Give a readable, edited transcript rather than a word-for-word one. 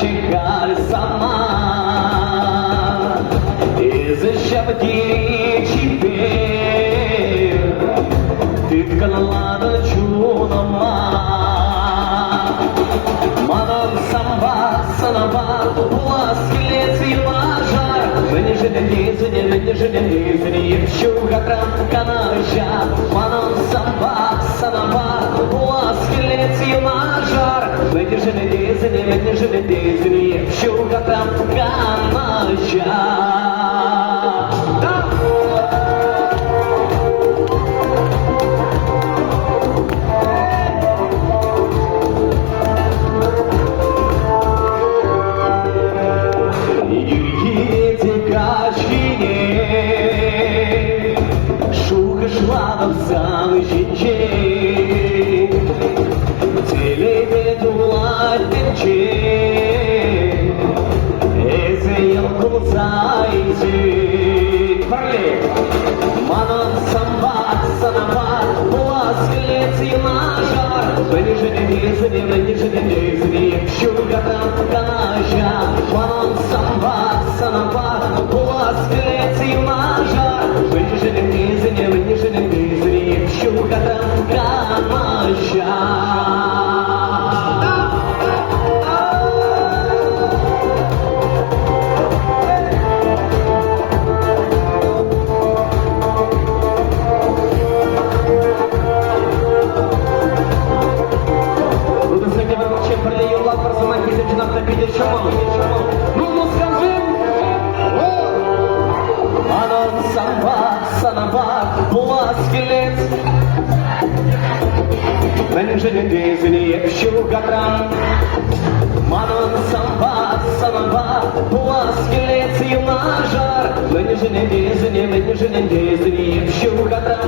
Чекали сама, і защебетіли чіпір, ти вкалала дочу дома. Мадам самба, санаба, ласкілець і мажар, мені же не лізні, якщо гатра канажа. Мадам самба, санаба, ласкілець і мажар, мені же не лізні, якщо гатра канажа. Шукашла в залежі, цілий владничі, езеєлку зайці. Парли! Манон самбат, санабат, ласкілець і мажар, мені же не лізні, якщо гатра канажа. Манон самбат, санабат, ласкілець і мажар, мені же не лізні, якщо гатра канажа. Ну скажи, Манон самбат, санабат, ласкілець, мені же не лізні, якщо гатра. Манон самбат, санабат, ласкілець і мажар, мені же не лізні, якщо гатра